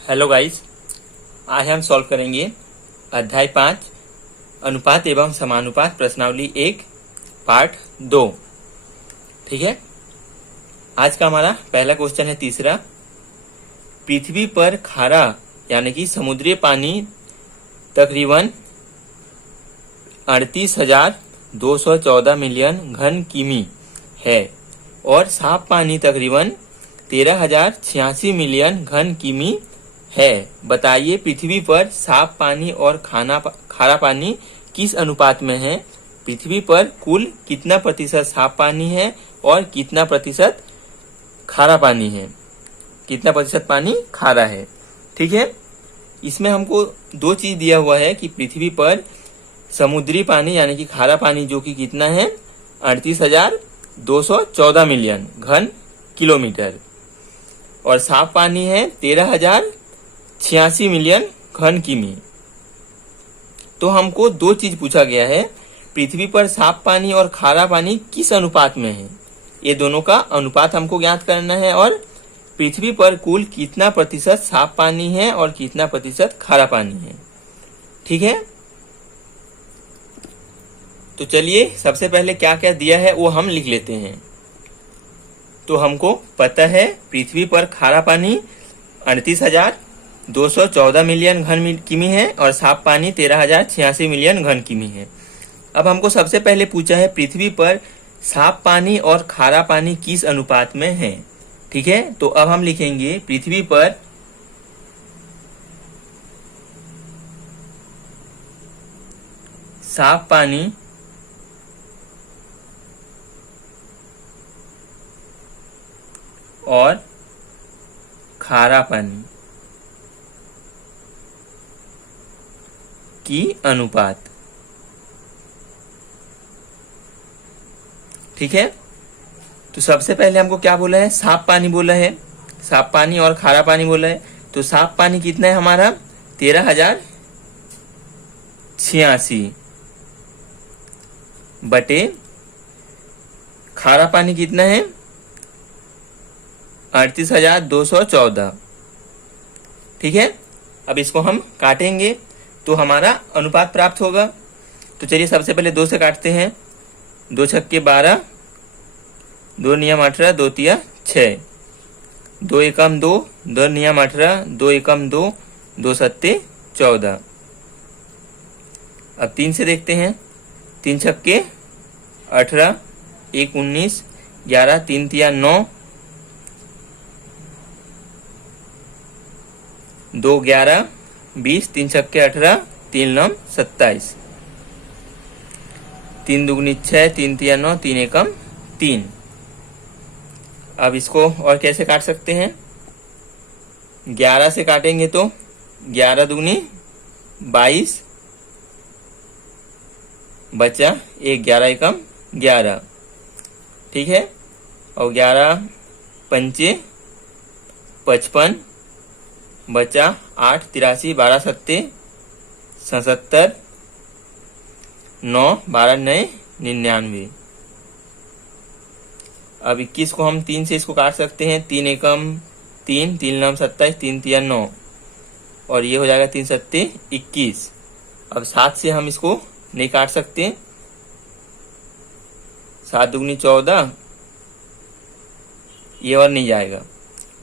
Hello guys, आज हम solve करेंगे अध्याय 5 अनुपात एवं समानुपात प्रश्नावली 1 पार्ट 2। ठीक है। आज का हमारा पहला क्वेश्चन है तीसरा। पृथ्वी पर खारा यानी कि समुद्री पानी तकरीबन 38,214 मिलियन घन किमी है और साफ पानी तकरीबन 13,086 मिलियन घन किमी है। बताइए पृथ्वी पर साफ पानी और खारा पानी किस अनुपात में है। पृथ्वी पर कुल कितना प्रतिशत साफ पानी है और कितना प्रतिशत खारा पानी है, कितना प्रतिशत पानी खारा है। ठीक है। इसमें हमको दो चीज दिया हुआ है कि पृथ्वी पर समुद्री पानी यानी कि खारा पानी जो कि कितना है 38,214 मिलियन घन किलोमीटर और साफ पानी है 13,086 मिलियन घन किमी। तो हमको दो चीज पूछा गया है, पृथ्वी पर साफ पानी और खारा पानी किस अनुपात में है, ये दोनों का अनुपात हमको ज्ञात करना है और पृथ्वी पर कुल कितना प्रतिशत साफ पानी है और कितना प्रतिशत खारा पानी है। ठीक है। तो चलिए सबसे पहले क्या क्या दिया है वो हम लिख लेते हैं। तो हमको पता है पृथ्वी पर खारा पानी 38,214 मिलियन घन किमी है और साफ पानी 13,086 मिलियन घन किमी है। अब हमको सबसे पहले पूछा है पृथ्वी पर साफ पानी और खारा पानी किस अनुपात में है। ठीक है। तो अब हम लिखेंगे पृथ्वी पर साफ पानी और खारा पानी की अनुपात। ठीक है। तो सबसे पहले हमको क्या बोला है, साफ पानी बोला है, साफ पानी और खारा पानी बोला है। तो साफ पानी कितना है हमारा 13,086 बटे खारा पानी कितना है 38,214। ठीक है। अब इसको हम काटेंगे तो हमारा अनुपात प्राप्त होगा। तो चलिए सबसे पहले 2 से काटते हैं। 2 छक्के 12, 2 नियम 18, 2 तिया 6, 2 एकम 2, 2 नियम 18, 2 एकम 2, 2 सत्ते 14। अब 3 से देखते हैं। 3 छक्के 18, 1 19, 11, 3 तिया 9, 2 11, 20, 3 छक्के 18, 3 नम 27, 3 दुगनी 6, 3 तिया 9, 3 एकम 3। अब इसको और कैसे काट सकते हैं, 11 से काटेंगे तो 11 दुगनी 22 बचा 1, 11 एकम 11। ठीक है। और 11 पंचे 55 बचा 8, 83, 12 सत्ते 77, 9 12 नए 99। अब 21 को हम 3 से इसको काट सकते हैं। 3 एकम 3, 3 नम 27, 3 तिया 9 और ये हो जाएगा 3 सत्ते 21। अब 7 से हम इसको नहीं काट सकते। 7 दुगनी 14, ये और नहीं जाएगा।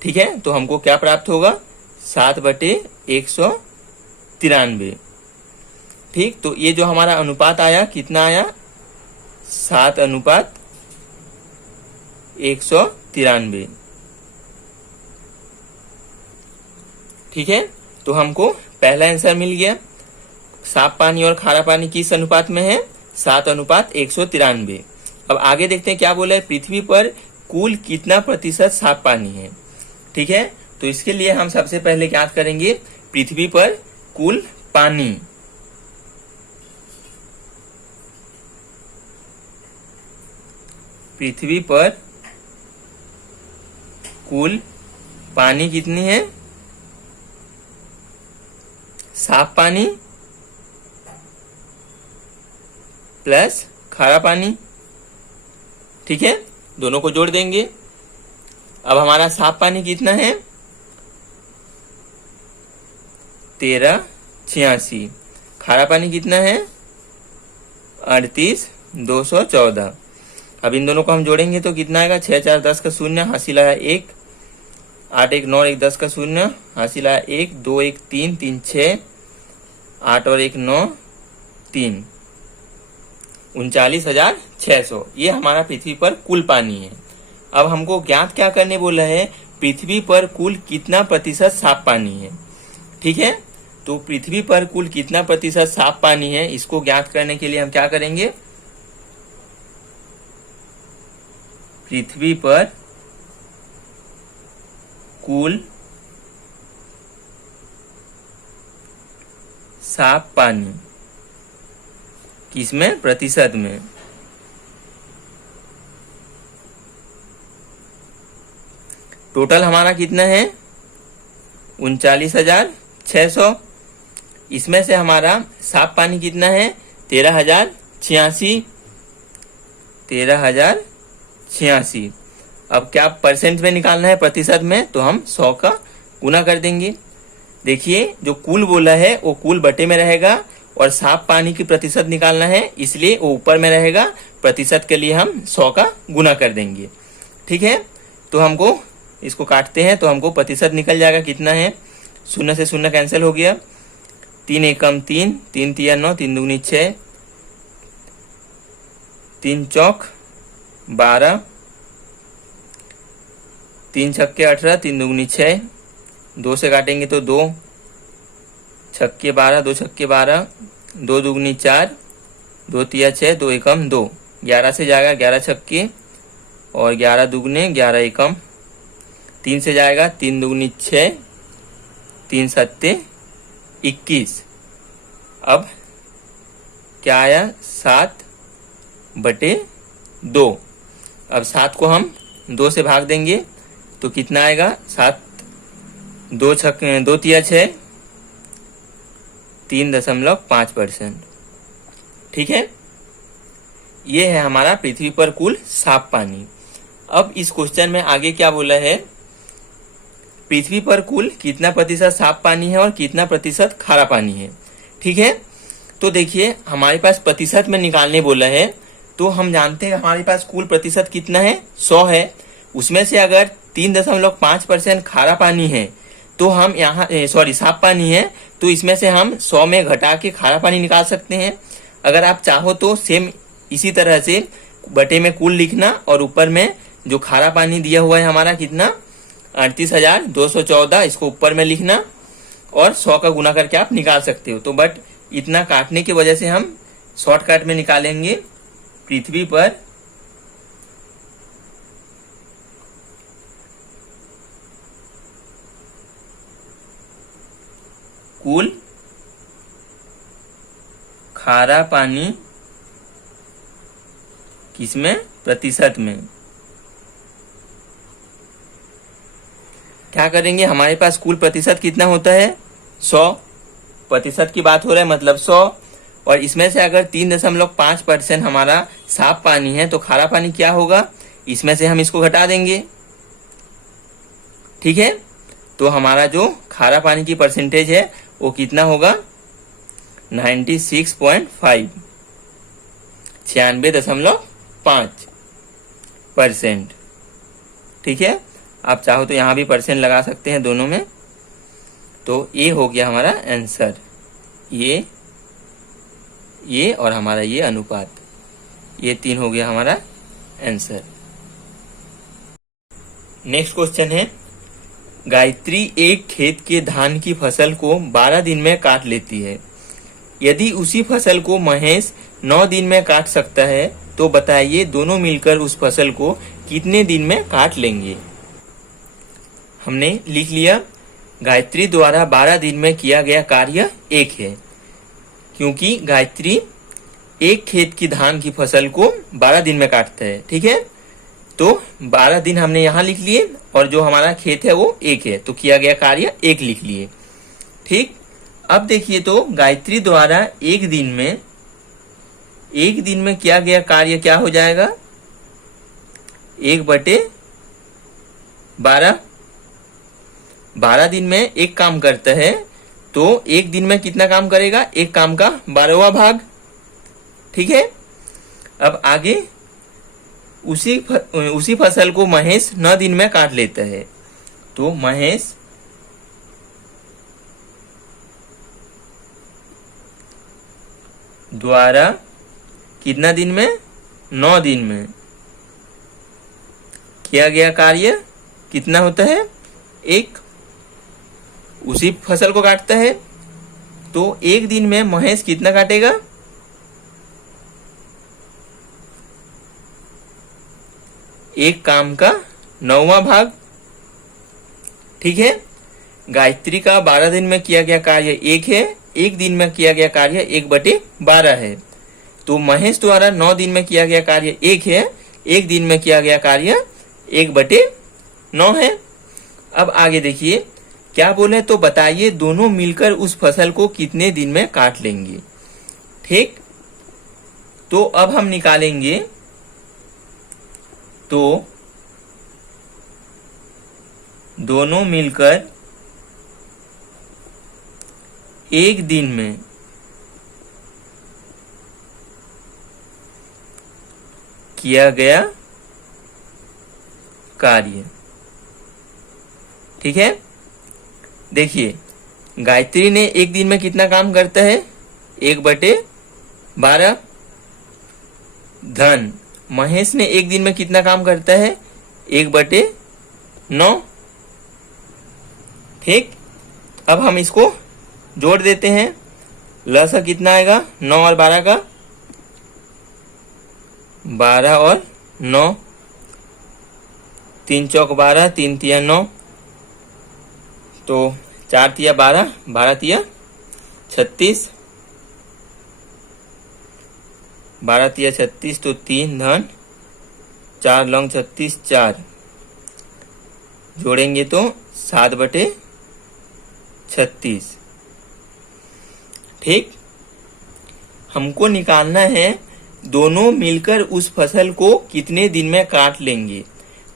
ठीक है। तो हमको क्या प्राप्त होगा 7 बटे 193। ठीक। तो ये जो हमारा अनुपात आया कितना आया 7 अनुपात 193। ठीक है। तो हमको पहला आंसर मिल गया। साफ पानी और खारा पानी किस अनुपात में है 7 अनुपात 193। अब आगे देखते हैं क्या बोला है, पृथ्वी पर कुल कितना प्रतिशत साफ पानी है। ठीक है। तो इसके लिए हम सबसे पहले क्या करेंगे, पृथ्वी पर कुल पानी पृथ्वी पर कुल पानी कितनी है, साफ पानी प्लस खारा पानी। ठीक है। दोनों को जोड़ देंगे। अब हमारा साफ पानी कितना है 1386। खारा पानी कितना है 38,214। अब इन दोनों को हम जोड़ेंगे तो कितना आएगा 6 4 10 का शून्य, हासिल आया 1, 8 1 9 1 10 का शून्य, हासिल आया 1, 2 1 3 3 6, 8 और 1 9 3, 39,600। ये हमारा पृथ्वी पर कुल पानी है। अब हमको ज्ञात क्या करने बोला है, पृथ्वी पर कुल कितना प्रतिशत साफ पानी है। ठीक है, तो पृथ्वी पर कुल कितना प्रतिशत साफ पानी है, इसको ज्ञात करने के लिए हम क्या करेंगे, पृथ्वी पर कुल साफ पानी किसमें, प्रतिशत में। टोटल हमारा कितना है 39,600। इसमें से हमारा साफ पानी कितना है 13,086। 13,086। अब क्या परसेंट में निकालना है, प्रतिशत में, तो हम 100 का गुना कर देंगे। देखिए जो कुल बोला है वो कुल बटे में रहेगा और साफ पानी की प्रतिशत निकालना है इसलिए वो ऊपर में रहेगा। प्रतिशत के लिए हम 100 का गुना कर देंगे। ठीक है, तो हमको इसको काटते हैं तो हमको प्रतिशत निकल जाएगा, कितना है, शून्य से शून्य कैंसिल हो गया, 3 एकम 3, 3 तिया 9, 3 दूनी 6, 3 चौक 12, 3 छक्के 18, 3 दूनी 6, 2 से काटेंगे तो 2 छक्के 12, 2 छक्के 12, 2 दुगनी 4, 2 तिया 6, 2 एकम 2, 11 से जाएगा 11 छक्के और 11 दुगने 11 एकम, 3 से जाएगा 3 दुगनी 6, 3 सत्ते 21। अब क्या आया 7/2। अब 7 को हम 2 से भाग देंगे तो कितना आएगा 7, 2 छक्के 2 तिया 6, 3.5%। ठीक है, ये है हमारा पृथ्वी पर कुल साफ पानी। अब इस क्वेश्चन में आगे क्या बोला है, पृथ्वी पर कुल कितना प्रतिशत साफ पानी है और कितना प्रतिशत खारा पानी है। ठीक है, तो देखिए हमारे पास प्रतिशत में निकालने बोला है तो हम जानते हैं हमारे पास कुल प्रतिशत कितना है 100 है। उसमें से अगर 3.5% खारा पानी है तो हम यहाँ साफ पानी है तो इसमें से हम 100 में घटा के खारा पानी निकाल सकते हैं। अगर आप चाहो तो सेम इसी तरह से बटे में कुल लिखना और ऊपर में जो खारा पानी दिया हुआ है हमारा कितना 38,214, इसको ऊपर में लिखना और 100 का गुना करके आप निकाल सकते हो। तो बट इतना काटने की वजह से हम शॉर्टकट में निकालेंगे, पृथ्वी पर कुल खारा पानी किसमें, प्रतिशत में। क्या करेंगे, हमारे पास कुल प्रतिशत कितना होता है 100, प्रतिशत की बात हो रहा है मतलब 100, और इसमें से अगर 3.5% हमारा साफ पानी है तो खारा पानी क्या होगा, इसमें से हम इसको घटा देंगे। ठीक है, तो हमारा जो खारा पानी की परसेंटेज है वो कितना होगा 96.5, 96.5%। ठीक है, आप चाहो तो यहाँ भी परसेंट लगा सकते हैं दोनों में। तो ये हो गया हमारा आंसर, ये और हमारा ये अनुपात, ये 3 हो गया हमारा आंसर। नेक्स्ट क्वेश्चन है, गायत्री एक खेत के धान की फसल को 12 दिन में काट लेती है। यदि उसी फसल को महेश 9 दिन में काट सकता है तो बताइए दोनों मिलकर उस फसल को कितने दिन में काट लेंगे। हमने लिख लिया, गायत्री द्वारा 12 दिन में किया गया कार्य 1 है, क्योंकि गायत्री एक खेत की धान की फसल को 12 दिन में काटता है। ठीक है, तो 12 दिन हमने यहाँ लिख लिए और जो हमारा खेत है वो 1 है, तो किया गया कार्य 1 लिख लिए। ठीक, अब देखिए तो गायत्री द्वारा एक दिन में किया गया कार्य क्या हो जाएगा 1/12। 12 दिन में एक काम करता है तो एक दिन में कितना काम करेगा, एक काम का 12वां भाग। ठीक है, अब आगे उसी फसल को महेश 9 दिन में काट लेता है। तो महेश द्वारा कितना दिन में, 9 दिन में किया गया कार्य कितना होता है, एक। उसी फसल को काटता है तो एक दिन में महेश कितना काटेगा, एक काम का 9वां भाग। ठीक है, गायत्री का 12 दिन में किया गया कार्य एक है, एक दिन में किया गया कार्य 1/12 है। तो महेश द्वारा 9 दिन में किया गया कार्य एक है, एक दिन में किया गया कार्य 1/9 है। अब आगे देखिए क्या बोले, तो बताइए दोनों मिलकर उस फसल को कितने दिन में काट लेंगे। ठीक, तो अब हम निकालेंगे, तो दोनों मिलकर एक दिन में किया गया कार्य। ठीक है, देखिए गायत्री ने एक दिन में कितना काम करता है, 1/12। धन महेश ने एक दिन में कितना काम करता है, 1/9। ठीक, अब हम इसको जोड़ देते हैं। लसा कितना आएगा, 9 और 12 का, 12 और 9, 3 चौक 12, 3 तिया 9, तो 4 तिया 12, 12 तिया 36, 12 तिया 36, तो 3 धन 4 लौंग 36, 4 जोड़ेंगे तो 7/36। ठीक, हमको निकालना है दोनों मिलकर उस फसल को कितने दिन में काट लेंगे।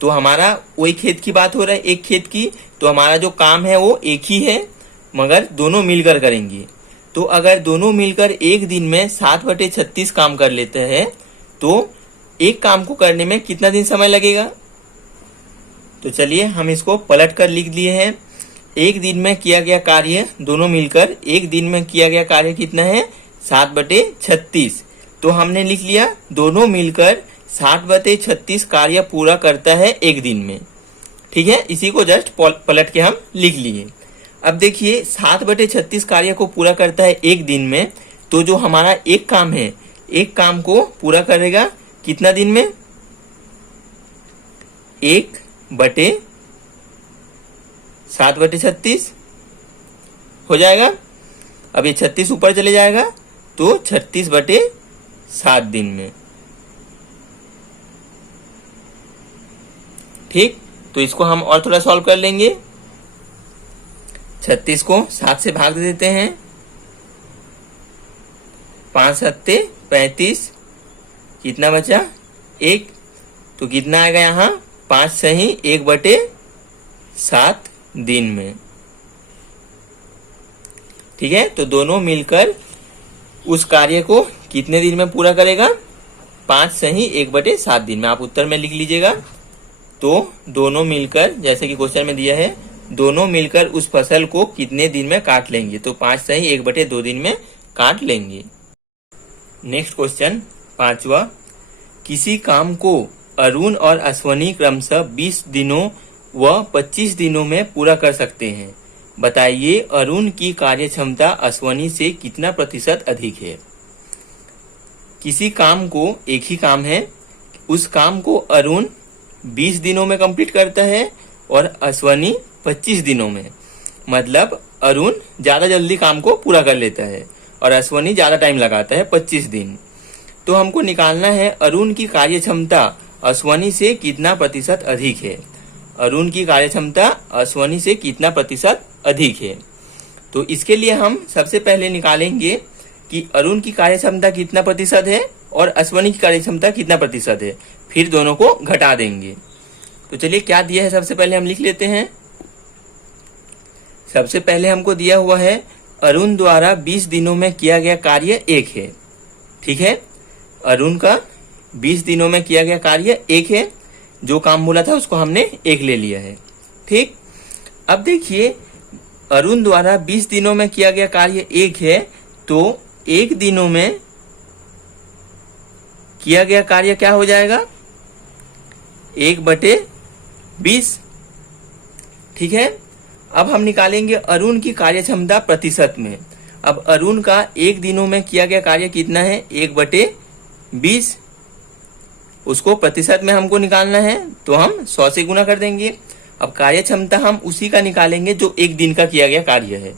तो हमारा वही खेत की बात हो रहा है, एक खेत की, तो हमारा जो काम है वो एक ही है, मगर दोनों मिलकर करेंगे। तो अगर दोनों मिलकर एक दिन में 7/36 काम कर लेते हैं तो एक काम को करने में कितना दिन समय लगेगा। तो चलिए हम इसको पलट कर लिख लिए हैं। एक दिन में किया गया कार्य, दोनों मिलकर एक दिन में किया गया कार्य कितना है, 7/36। तो हमने लिख लिया दोनों मिलकर 7/36 कार्य पूरा करता है एक दिन में। ठीक है, इसी को जस्ट पलट के हम लिख लिए। अब देखिए 7/36 कार्य को पूरा करता है एक दिन में, तो जो हमारा एक काम है, एक काम को पूरा करेगा कितना दिन में, 1/7/36 हो जाएगा। अब ये 36 ऊपर चले जाएगा तो 36/7 दिन में। ठीक, तो इसको हम और थोड़ा सॉल्व कर लेंगे। 36 को 7 से भाग दे देते हैं, 5 7 35, कितना बचा, 1। तो कितना आएगा यहाँ, 5 सही 1/7 दिन में। ठीक है, तो दोनों मिलकर उस कार्य को कितने दिन में पूरा करेगा, 5 सही 1/7 दिन में। आप उत्तर में लिख लीजिएगा। तो दोनों मिलकर, जैसे कि क्वेश्चन में दिया है, दोनों मिलकर उस फसल को कितने दिन में काट लेंगे, तो 5 सही 1/2 दिन में काट लेंगे। नेक्स्ट क्वेश्चन 5वां, किसी काम को अरुण और अश्वनी क्रमशः 20 दिनों व 25 दिनों में पूरा कर सकते हैं। बताइए अरुण की कार्य क्षमता अश्वनी से कितना प्रतिशत अधिक है। किसी काम को, एक ही काम है, उस काम को अरुण 20 दिनों में कंप्लीट करता है और अश्वनी 25 दिनों में। मतलब अरुण ज्यादा जल्दी काम को पूरा कर लेता है और अश्वनी ज्यादा टाइम लगाता है, 25 दिन। तो हमको निकालना है अरुण की कार्य क्षमता अश्वनी से कितना प्रतिशत अधिक है। अरुण की कार्य क्षमता अश्वनी से कितना प्रतिशत अधिक है। तो इसके लिए हम सबसे पहले निकालेंगे कि अरुण की कार्य क्षमता कितना प्रतिशत है और अश्वनी की कार्य क्षमता कितना प्रतिशत है, फिर दोनों को घटा देंगे। तो चलिए क्या दिया है सबसे पहले हम लिख लेते हैं। सबसे पहले हमको दिया हुआ है अरुण द्वारा 20 दिनों में किया गया कार्य 1 है। ठीक है, अरुण का 20 दिनों में किया गया कार्य 1 है। जो काम बोला था उसको हमने 1 ले लिया है। ठीक, अब देखिए अरुण द्वारा 20 दिनों में किया गया कार्य 1 है, तो 1 दिनों में किया गया कार्य क्या हो जाएगा? 1/20। ठीक है, अब हम निकालेंगे अरुण की कार्य क्षमता प्रतिशत में। अब अरुण का 1 दिनों में किया गया कार्य कितना है? 1/20। उसको प्रतिशत में हमको निकालना है, तो हम 100 से गुना कर देंगे। अब कार्य क्षमता हम उसी का निकालेंगे जो 1 दिन का किया गया कार्य है।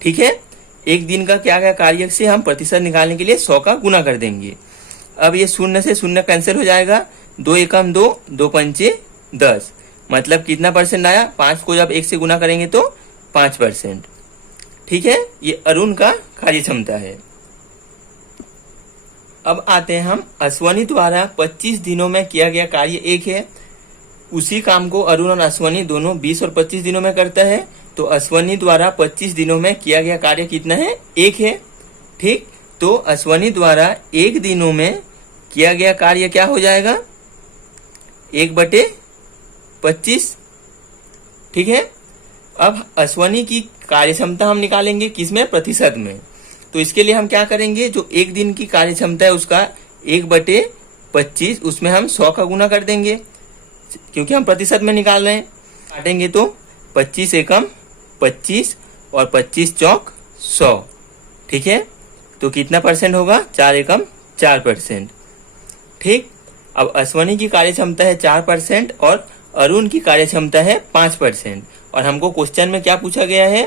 ठीक है, 1 दिन का किया गया कार्य से हम प्रतिशत निकालने के लिए 100 का गुना कर देंगे। अब ये 0 से 0 कैंसिल हो जाएगा। 2 एकम 2, 2 पंचे 10, मतलब कितना परसेंट आया? 5 को जब 1 से गुना करेंगे तो 5%। ठीक है, ये अरुण का कार्य क्षमता है। अब आते हैं हम अश्वनी द्वारा 25 दिनों में किया गया कार्य 1 है। उसी काम को अरुण और अश्वनी दोनों 20 और 25 दिनों में करता है, तो अश्वनी द्वारा 25 दिनों में किया गया कार्य कितना है? 1 है। ठीक, तो अश्वनी द्वारा 1 दिनों में किया गया कार्य क्या हो जाएगा? 1/25। ठीक है, अब अश्वनी की कार्य क्षमता हम निकालेंगे किसमें? प्रतिशत में। तो इसके लिए हम क्या करेंगे? जो 1 दिन की कार्य क्षमता है उसका 1/25, उसमें हम 100 का गुना कर देंगे, क्योंकि हम प्रतिशत में निकाल रहे हैं। काटेंगे तो 25 एकम 25 और 25 चौक 100। ठीक है, तो कितना परसेंट होगा? 4 एकम 4%। ठीक, अब अश्वनी की कार्य क्षमता है 4% और अरुण की कार्य क्षमता है 5%। और हमको क्वेश्चन में क्या पूछा गया है?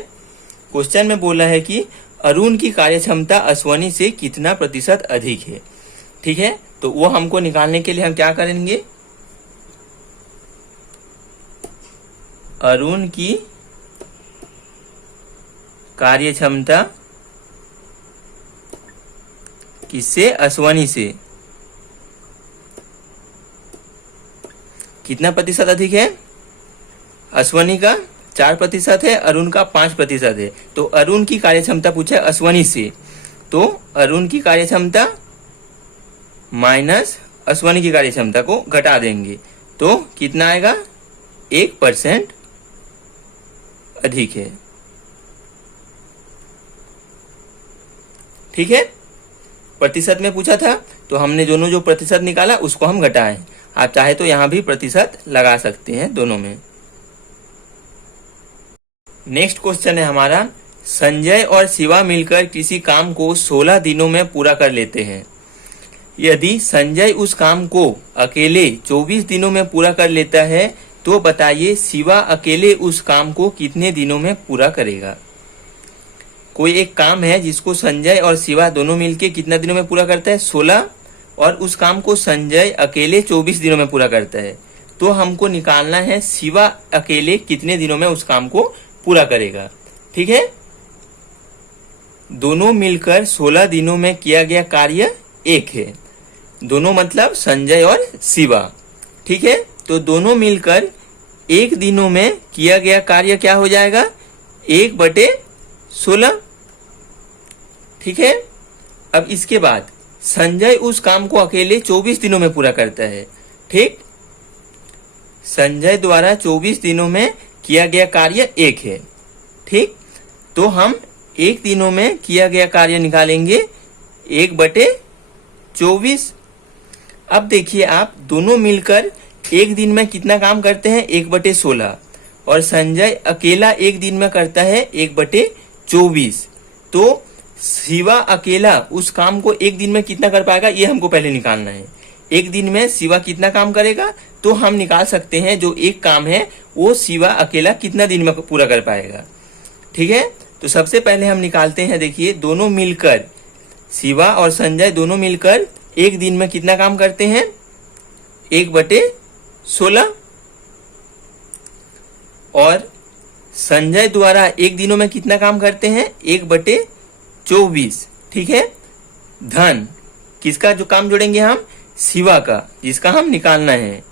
क्वेश्चन में बोला है कि अरुण की कार्य क्षमता अश्वनी से कितना प्रतिशत अधिक है। ठीक है, तो वो हमको निकालने के लिए हम क्या करेंगे? अरुण की कार्य क्षमता किससे? अश्वनी से कितना प्रतिशत अधिक है? अश्वनी का 4% है, अरुण का 5% है। तो अरुण की कार्य क्षमता पूछा है अश्वनी से, तो अरुण की कार्य क्षमता माइनस अश्वनी की कार्य क्षमता को घटा देंगे, तो कितना आएगा? 1% अधिक है। ठीक है, प्रतिशत में पूछा था, तो हमने दोनों जो प्रतिशत निकाला उसको हम घटाएं। आप चाहे तो यहां भी प्रतिशत लगा सकते हैं दोनों में। नेक्स्ट क्वेश्चन है हमारा, संजय और शिवा मिलकर किसी काम को 16 दिनों में पूरा कर लेते हैं। यदि संजय उस काम को अकेले 24 दिनों में पूरा कर लेता है, तो बताइए शिवा अकेले उस काम को कितने दिनों में पूरा करेगा। कोई एक काम है जिसको संजय और शिवा दोनों मिलके कितना दिनों में पूरा करता है? 16, और उस काम को संजय अकेले 24 दिनों में पूरा करता है। तो हमको निकालना है शिवा अकेले कितने दिनों में उस काम को पूरा करेगा। ठीक है, दोनों मिलकर 16 दिनों में किया गया कार्य 1 है। दोनों मतलब संजय और शिवा। ठीक है, तो दोनों मिलकर 1 दिनों में किया गया कार्य क्या हो जाएगा? 1/16। ठीक है, अब इसके बाद संजय उस काम को अकेले 24 दिनों में पूरा करता है। ठीक, संजय द्वारा 24 दिनों में किया गया कार्य 1 है। ठीक, तो हम 1 दिनों में किया गया कार्य निकालेंगे 1/24। अब देखिए आप, दोनों मिलकर 1 दिन में कितना काम करते हैं? 1/16, और संजय अकेला 1 दिन में करता है 1/24। तो शिवा अकेला उस काम को 1 दिन में कितना कर पाएगा, ये हमको पहले निकालना है। 1 दिन में शिवा कितना काम करेगा, तो हम निकाल सकते हैं जो एक काम है वो शिवा अकेला कितना दिन में पूरा कर पाएगा। ठीक है, तो सबसे पहले हम निकालते हैं। देखिए, दोनों मिलकर, शिवा और संजय दोनों मिलकर 1 दिन में कितना काम करते हैं? 1/16, और संजय द्वारा 1 दिनों में कितना काम करते हैं? 1/24। ठीक है, धन किसका जो काम जोड़ेंगे हम? शिवा का, जिसका हम निकालना है।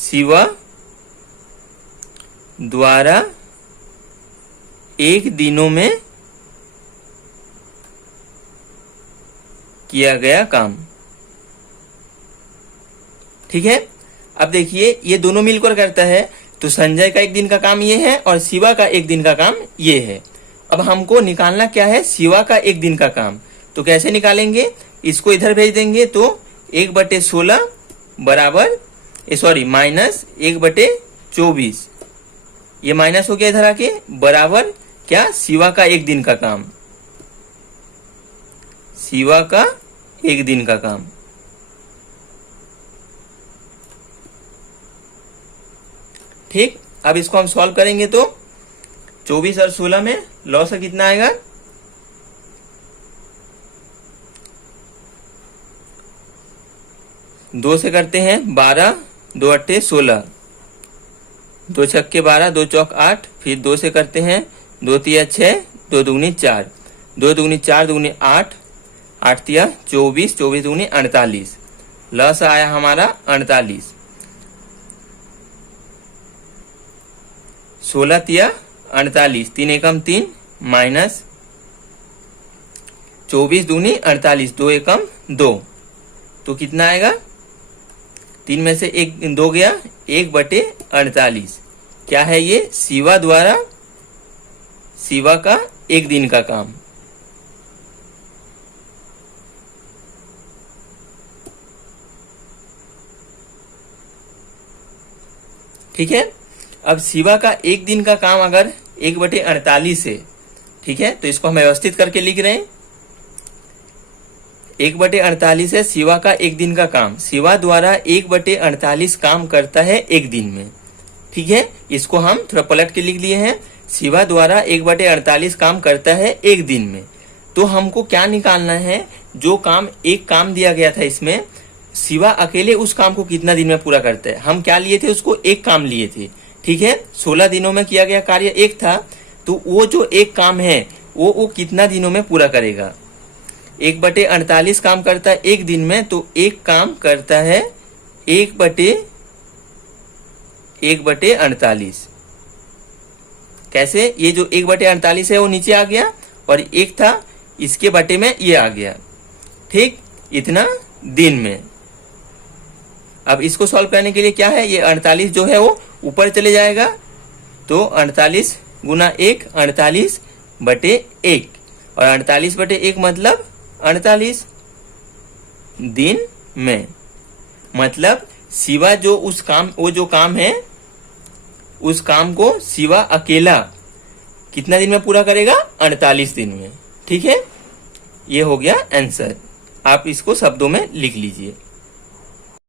शिवा द्वारा 1 दिनों में किया गया काम। ठीक है, अब देखिए ये दोनों मिलकर करता है, तो संजय का 1 दिन का काम ये है और शिवा का 1 दिन का काम ये है। अब हमको निकालना क्या है, शिवा का 1 दिन का काम। तो कैसे निकालेंगे, इसको इधर भेज देंगे तो 1/16 बराबर माइनस 1/24, ये माइनस हो गया इधर आके, बराबर क्या, शिवा का 1 दिन का काम, शिवा का 1 दिन का काम। ठीक, अब इसको हम सॉल्व करेंगे तो 24 और 16 में लॉस कितना आएगा, 2 से करते हैं 12, 2 अट्ठे 16, 2 छक्के 12, 2 चौक 8, फिर 2 से करते हैं 2 तिया 6, 2 दूनी 4, 2 दूनी 4 दूनी 8, 8 तिया 24, 24 दूनी 48, लॉस आया हमारा 48, 16 तिया 48, 3 एकम 3 माइनस 24 दूनी 48, 2 एकम 2, तो कितना आएगा, 3 में से 2 गया, 1/48, क्या है ये, शिवा द्वारा शिवा का 1 दिन का काम। ठीक है, अब शिवा का 1 दिन का काम अगर 1/48 है, ठीक है, तो इसको हम व्यवस्थित करके लिख रहे हैं, 1/48 है शिवा का 1 दिन का काम, शिवा द्वारा 1/48 काम करता है 1 दिन में। ठीक है, इसको हम थोड़ा पलट के लिख लिए हैं, शिवा द्वारा 1/48 काम करता है 1 दिन में। तो हमको क्या निकालना है, जो काम एक काम दिया गया था इसमें, शिवा अकेले उस काम को कितना दिन में पूरा करता है। हम क्या लिए थे, उसको एक काम लिए थे। ठीक है, 16 दिनों में किया गया कार्य 1 था, तो वो जो एक काम है वो कितना दिनों में पूरा करेगा, 1/48 काम करता है 1 दिन में, तो एक काम करता है 1/48। कैसे, ये जो 1/48 है वो नीचे आ गया और 1 था इसके बटे में ये आ गया। ठीक, इतना दिन में। अब इसको सॉल्व करने के लिए क्या है, ये 48 जो है वो ऊपर चले जाएगा, तो 48 गुना 1 48/1, और 48/1 मतलब 48 दिन में। मतलब शिवा जो उस काम, वो जो काम है उस काम को शिवा अकेला कितना दिन में पूरा करेगा, 48 दिन में। ठीक है, ये हो गया आंसर। आप इसको शब्दों में लिख लीजिए।